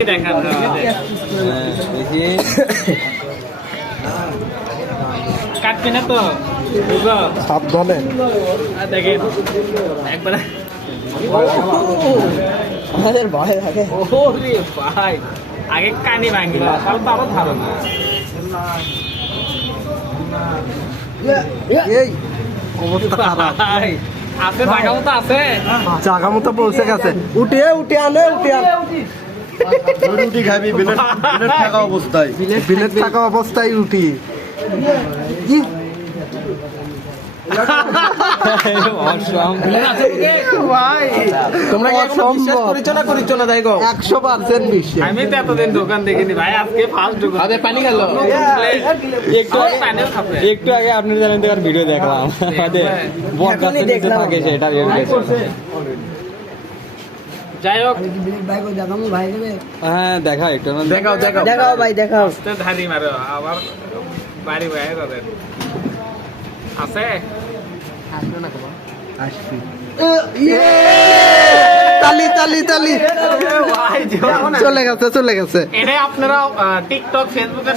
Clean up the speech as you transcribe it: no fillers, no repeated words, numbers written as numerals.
দেখা কাটবে না তো সাবধানে দেখেন একবার আমাদের ভয় লাগে। ওরে ভাই আগে কানি ভাঙিল তাহলে তো আরো ভালো না এই অবস্থা খারাপ, ভাই আছে জায়গা মতো আছে জায়গা মতো পৌঁছে গেছে। উঠে উঠে আনে উঠে আনে রুটি খাবি বিলেট থাকা অবস্থায়, বিলেট থাকা অবস্থায় উঠি। তোমরা কি এখনো বিশ্বাস করিছো না করিছো না? দেখো 100% বিশ্বাস। আমি তো এতদিন দোকান দেখিনি ভাই আজকে ফার্স্ট দোকান আরে পানি গেল একটু আগে আপনি জানেন দেখার ভিডিও দেখলাম আমাদের বট গাছের নিচে থাকে সেটা যাই হোক হ্যাঁ দেখা একটু দেখাও দেখাও দেখাও ভাই দেখাও। আস্তে ধারি মারো আবার বাড়ি ভাই তাদের আছে তালি তালি তালি, চলে গেছে চলে গেছে। এটা আপনারা টিকটক ফেসবুকে